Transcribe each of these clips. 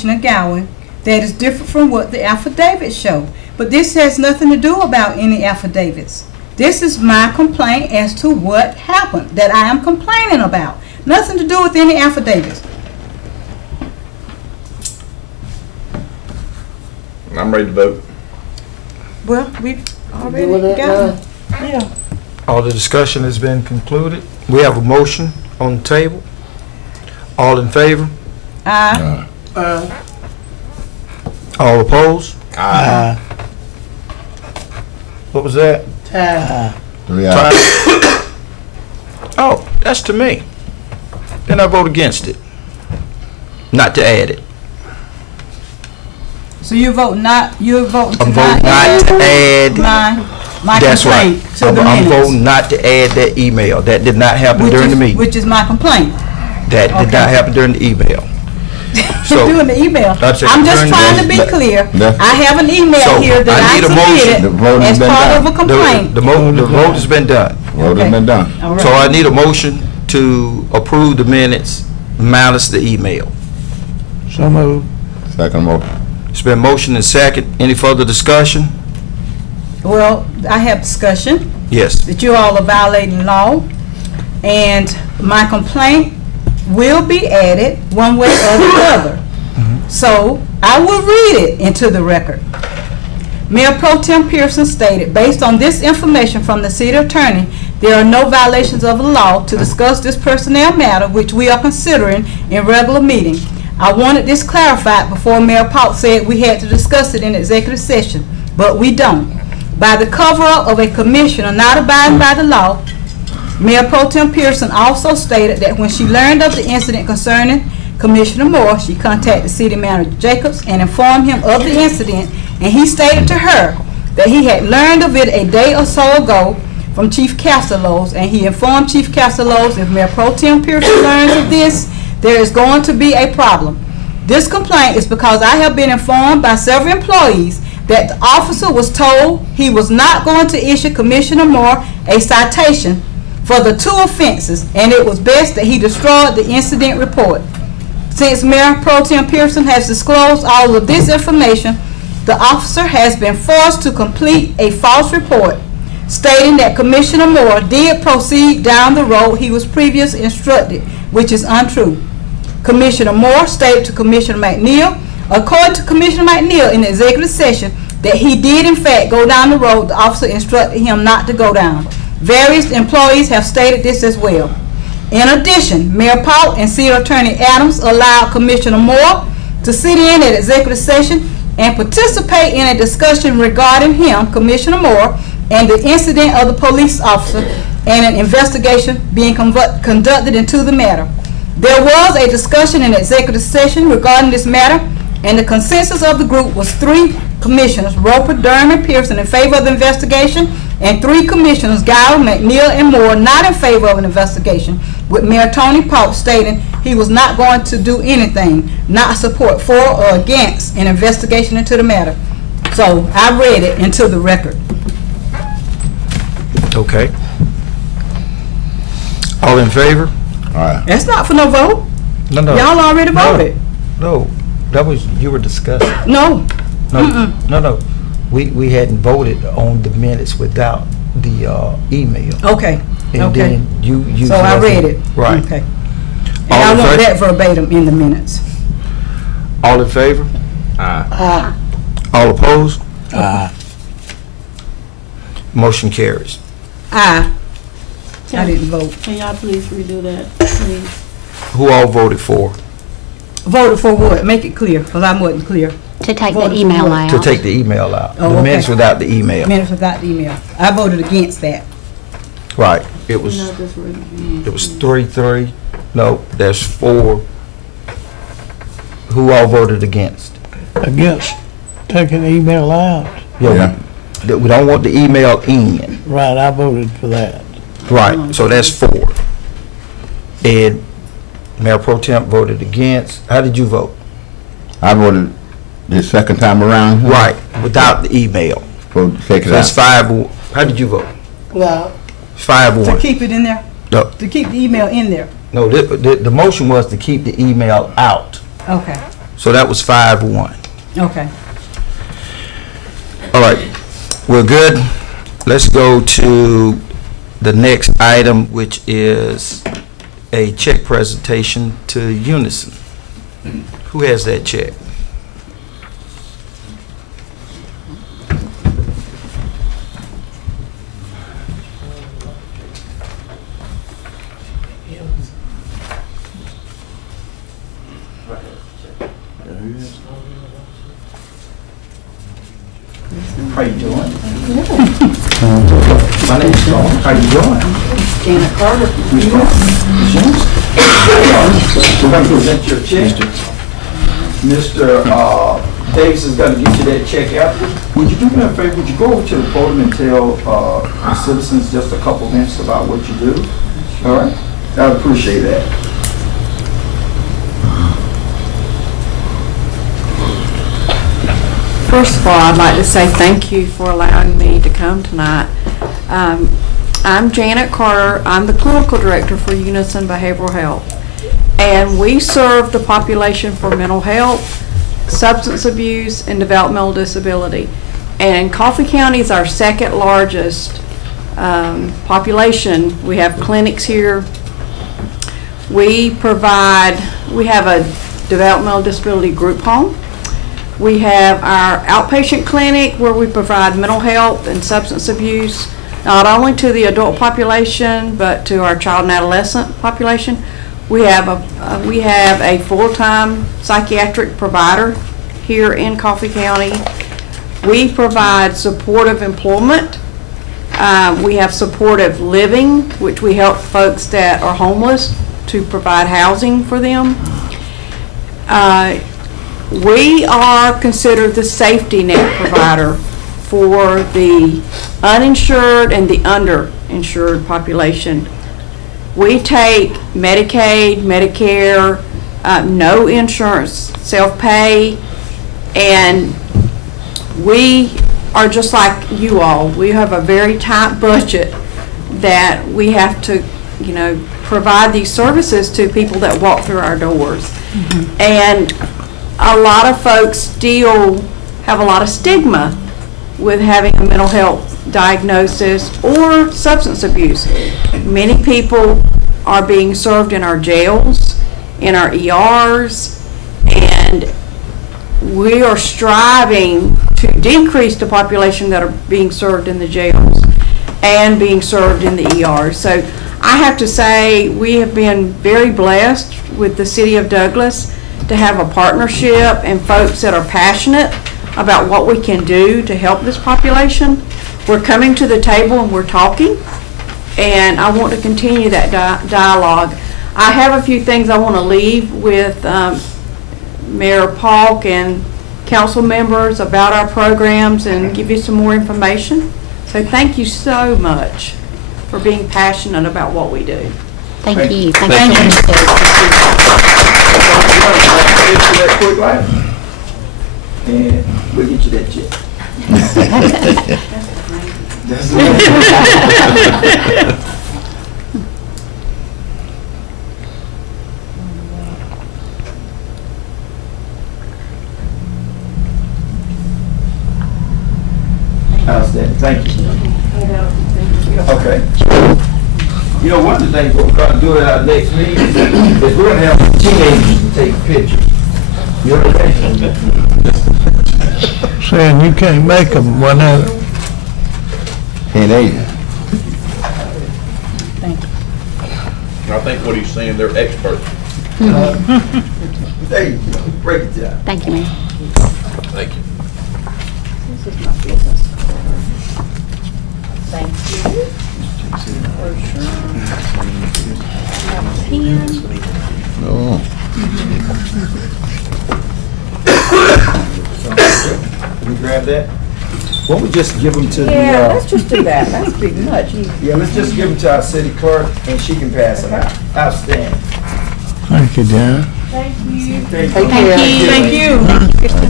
Commissioner Gowan that is different from what the affidavits show. But this has nothing to do about any affidavits. This is my complaint as to what happened that I am complaining about. Nothing to do with any affidavits. I'm ready to vote. Well, we've already got it. Yeah. All the discussion has been concluded. We have a motion on the table. All in favor? Aye. All opposed? Aye. What was that? Tie. Oh, that's to me. Then I vote against it. Not to add it. So you're voting not, you're voting to I'm not voting not to add add. my That's right. complaint to the I'm minutes. voting not to add that email. That did not happen during the meeting. Which is my complaint. That did not happen during the email. So, Doing the email. That's it. I'm just During trying the- to be clear. that- I have an email So, here that I I need a motion. The submitted vote has as been part done. of a complaint. the vote has been done. Vote has Okay. been done. All right. So I need a motion to approve the minutes minus the email. So moved. Second motion. It's been motion and second. Any further discussion? Well, I have discussion Yes. that you all are violating law, and my complaint will be added one way or the other. So I will read it into the record. Mayor Pro Tem Pearson stated, based on this information from the city attorney, there are no violations of the law to discuss this personnel matter which we are considering in regular meeting. I wanted this clarified before Mayor Paut said we had to discuss it in executive session, but we don't. By the cover-up of a commissioner not abiding by the law, Mayor Pro Tem Pearson also stated that when she learned of the incident concerning Commissioner Moore, she contacted City Manager Jacobs and informed him of the incident, and he stated to her that he had learned of it a day or so ago from Chief Castellos, and he informed Chief Castellos if Mayor Pro Tem Pearson learns of this, there is going to be a problem. This complaint is because I have been informed by several employees that the officer was told he was not going to issue Commissioner Moore a citation for the 2 offenses, and it was best that he destroyed the incident report. Since Mayor Pro Tem Pearson has disclosed all of this information, the officer has been forced to complete a false report stating that Commissioner Moore did proceed down the road he was previously instructed, which is untrue. Commissioner Moore stated to Commissioner McNeil, according to Commissioner McNeil in the executive session, that he did in fact go down the road the officer instructed him not to go down. Various employees have stated this as well. In addition, Mayor Paut and City Attorney Adams allowed Commissioner Moore to sit in at executive session and participate in a discussion regarding him, Commissioner Moore, and the incident of the police officer and an investigation being conducted into the matter. There was a discussion in executive session regarding this matter, and the consensus of the group was 3 commissioners, Roper, Durham, and Pearson, in favor of the investigation, and 3 commissioners, Gowan, McNeil, and Moore, not in favor of an investigation, with Mayor Tony Paut stating he was not going to do anything, not support for or against an investigation into the matter. So I read it into the record. Okay. All in favor? All right. That's not for no vote. No, no. Y'all already voted. No, that was, you were discussing. No. No. We hadn't voted on the minutes without the email. Okay. And Okay. then you. So I read it. Right. Okay. And All I in want favor? that verbatim in the minutes. All in favor? Aye. All opposed? Aye. Motion carries. I didn't vote. Can y'all please redo that, please? Who all voted for? Voted for what? Make it clear, because I wasn't clear. To take the Voted for email what? out. To take the email out. Oh, The okay. minutes without the email. Minutes without the email. I voted against that. Right. It was, Not this review. it was 3-3. No, there's 4. Who all voted against? Against taking the email out. Yeah. We don't want the email in. Right, I voted for that. Right, so that's 4. And Mayor Pro Temp voted against. How did you vote? I voted the second time around. Right, without the email. For take it So it's out. 5. How did you vote? Well, 5-1. To keep it in there? No, To keep the email in there? no. The motion was to keep the email out. Okay. So that was 5-1. Okay. All right, we're good. Let's go to the next item, which is a check presentation to Unison. Who has that check? How you doing? My name's Dawn. How you doing? Janet Carter. We're going to present your check. Mr. Davis is going to get you that check out. Would you do me a favor? Would you go over to the podium and tell the citizens just a couple minutes about what you do? All right? I appreciate that. First of all, I'd like to say thank you for allowing me to come tonight. I'm Janet Carter. I'm the clinical director for Unison Behavioral Health. And we serve the population for mental health, substance abuse, and developmental disability. And Coffee County is our second largest population. We have clinics here. We have a developmental disability group home. We have our outpatient clinic where we provide mental health and substance abuse, not only to the adult population, but to our child and adolescent population. We have a full-time psychiatric provider here in Coffee County. We provide supportive employment. We have supportive living, which we help folks that are homeless to provide housing for them. We are considered the safety net provider for the uninsured and the underinsured population. We take Medicaid, Medicare, no insurance, self-pay, and we are just like you all. We have a very tight budget that we have to, provide these services to people that walk through our doors. And a lot of folks still have a lot of stigma with having a mental health diagnosis or substance abuse. Many people are being served in our jails, in our ERs, and we are striving to decrease the population that are being served in the jails and being served in the ERs. So I have to say we have been very blessed with the City of Douglas to have a partnership and folks that are passionate about what we can do to help this population. We're coming to the table and we're talking, and I want to continue that dialogue. I have a few things I want to leave with Mayor Paulk and council members about our programs and give you some more information. So thank you so much for being passionate about what we do. Thank you. Thank you. That quick light, and we'll get you that check. That's outstanding. Thank you. Okay. One of the things we're going to do at our next meeting is we're going to have teenagers to take pictures. You okay? Saying you can't make them, one of them. In Asia. I think what he's saying, they're experts. There you go. Break it down. Thank you, Mayor. Thank you. This is my business. Thank you. No. Can we grab that? Why don't we just give them to Yeah, let's just do that. That's big much. let's just give them to our city clerk and she can pass them out. Outstanding. Thank you, Janet. Thank you. Thank Thank you.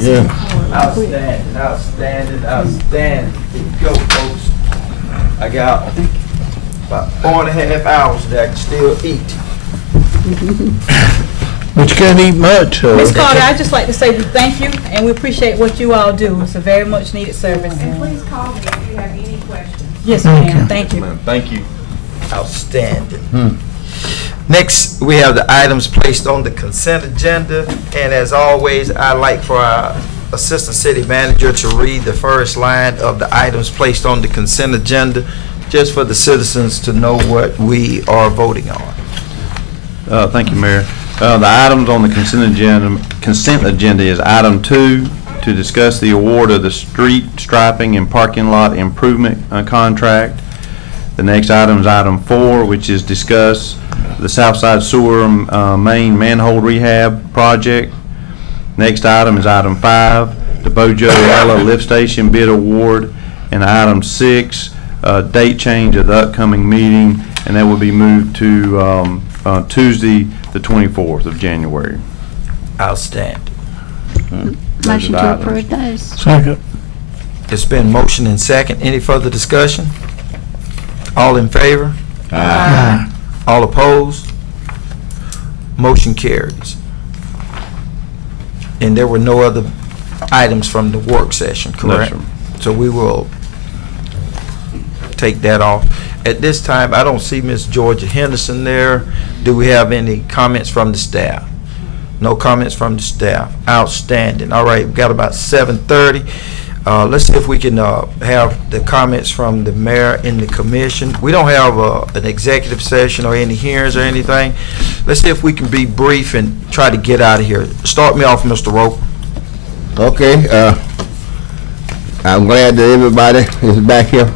Yeah. Outstanding, outstanding, outstanding. Here we go, folks. I got about 4.5 hours that I can still eat. But you can't eat much, so. Ms. Carter, I'd just like to say we thank you, and we appreciate what you all do. It's a very much needed service. And please call me if you have any questions. Yes, ma'am, thank you. Thank you. Outstanding. Next, we have the items placed on the consent agenda, and as always, I'd like for our Assistant City Manager to read the first line of the items placed on the consent agenda, just for the citizens to know what we are voting on. Thank you, Mayor. The items on the consent agenda is item 2, to discuss the award of the street striping and parking lot improvement contract. The next item is item 4, which is discuss the Southside Sewer main manhole rehab project. Next item is item 5, the Bojo Ella lift station bid award. And item 6, date change of the upcoming meeting, and that will be moved to Tuesday, the 24th of January. Outstanding. Motion to approve those. Second. It's been motion and second. Any further discussion? All in favor? Aye. All opposed? Motion carries. And there were no other items from the work session, correct? No, sir. So we will take that off. At this time, I don't see Miss Georgia Henderson there. Do we have any comments from the staff? No comments from the staff. Outstanding. All right, we've got about 7:30. Let's see if we can have the comments from the mayor and the commission. We don't have an executive session or any hearings or anything. Let's see if we can be brief and try to get out of here. Start me off, Mr. Roper. Okay, I'm glad that everybody is back here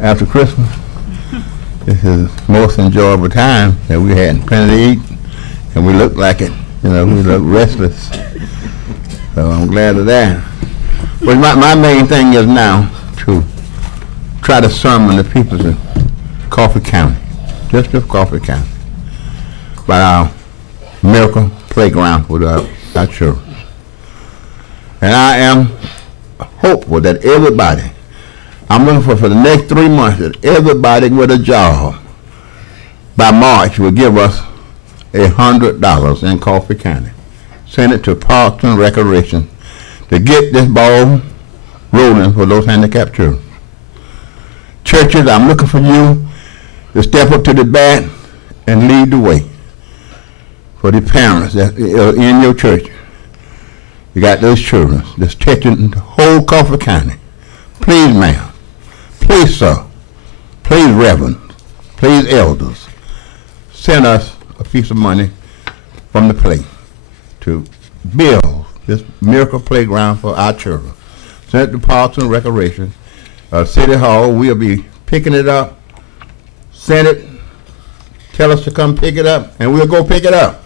after Christmas. This is the most enjoyable time that we had. Plenty to eat, and we look like it. You know, we look restless. So I'm glad of that. But my main thing is now to try to sermon the people of Coffee County, just of Coffee County, about our miracle playground for our children. And I am hopeful that everybody, I'm looking for the next 3 months, that everybody with a job by March will give us $100 in Coffee County. Send it to Parks and Recreation to get this ball rolling for those handicapped children. Churches, I'm looking for you to step up to the bat and lead the way for the parents that are in your church. You got those children that's touching the whole Coffee County. Please, ma'am. Please, sir. Please, reverend. Please, elders. Send us a piece of money from the plate to build this miracle playground for our children. Send it to Parks and Recreation. City Hall, we'll be picking it up. Send it. Tell us to come pick it up, and we'll go pick it up.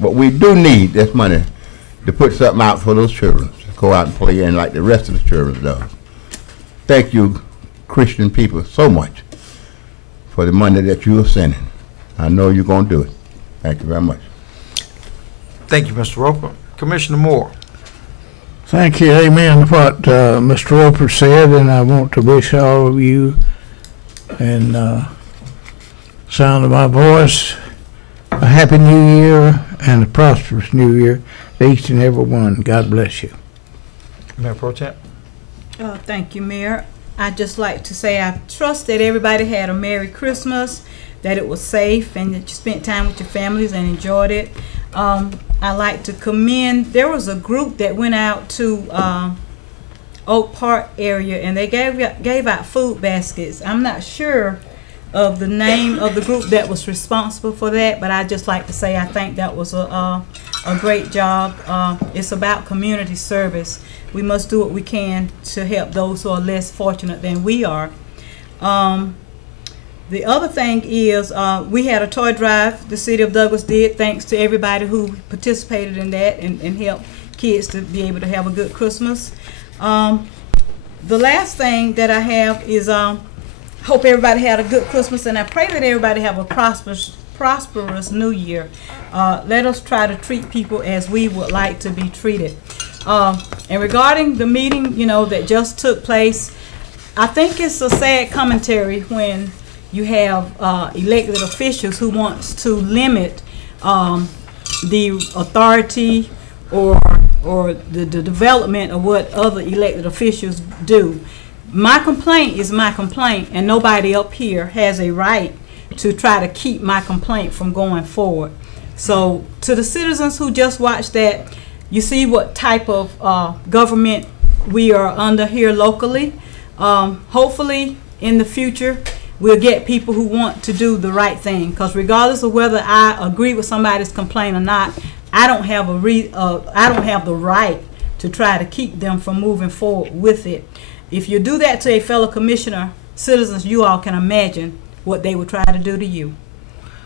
But we do need this money to put something out for those children to go out and play in like the rest of the children do. Thank you, Christian people, so much for the money that you are sending. I know you're going to do it. Thank you very much. Thank you, Mr. Roper. Commissioner Moore. Thank you. Amen to what Mr. Roper said, and I want to wish all of you and sound of my voice a happy new year and a prosperous new year to each and every one. God bless you. Mayor Pro Tem. Thank you, Mayor. I'd just like to say I trust that everybody had a Merry Christmas, that it was safe, and that you spent time with your families and enjoyed it. I like to commend, there was a group that went out to Oak Park area, and they gave out food baskets. I'm not sure of the name of the group that was responsible for that, but I'd just like to say I think that was a great job. It's about community service. We must do what we can to help those who are less fortunate than we are. The other thing is we had a toy drive the City of Douglas did, thanks to everybody who participated in that and helped kids to be able to have a good Christmas. The last thing that I have is hope everybody had a good Christmas, and I pray that everybody have a prosperous new year. Let us try to treat people as we would like to be treated. And regarding the meeting, you know, that just took place, I think it's a sad commentary when you have elected officials who wants to limit the authority or the development of what other elected officials do. My complaint is my complaint, and nobody up here has a right to try to keep my complaint from going forward. So to the citizens who just watched that, you see what type of government we are under here locally. Hopefully in the future we'll get people who want to do the right thing, because regardless of whether I agree with somebody's complaint or not, I don't have the right to try to keep them from moving forward with it. If you do that to a fellow commissioner, citizens, you all can imagine what they would try to do to you.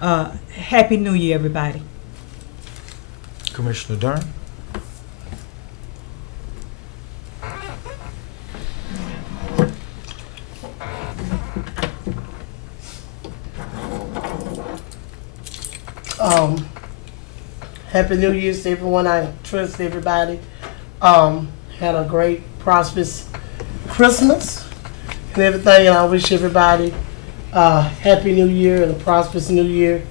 Happy New Year, everybody. Commissioner Dern. Happy New Year's to everyone. I trust everybody had a great, prosperous Christmas and everything, and I wish everybody Happy New Year and a prosperous New Year.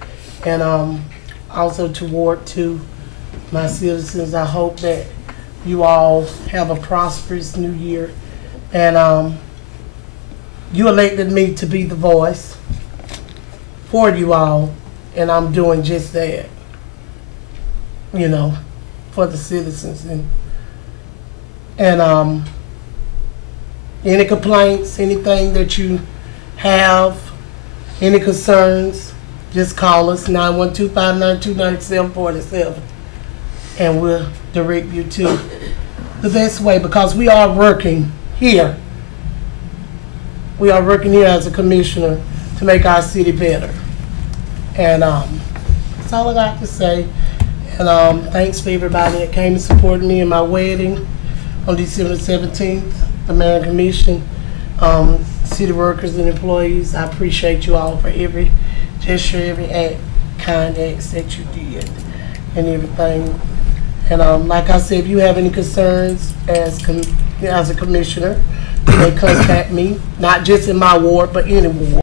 And also toward to my citizens, I hope that you all have a prosperous New Year. And you elected me to be the voice for you all, and I'm doing just that, you know, for the citizens. And any complaints, anything that you have, any concerns, just call us, 912-592-9747, and we'll direct you to the best way, because we are working here. We are working here as a commissioner to make our city better. And that's all I got to say. And thanks for everybody that came and supported me in my wedding on December 17th, the Mayor and Commission, city workers and employees. I appreciate you all for every gesture, every kind acts that you did and everything. And like I said, if you have any concerns as a commissioner, you may contact me, not just in my ward, but any ward.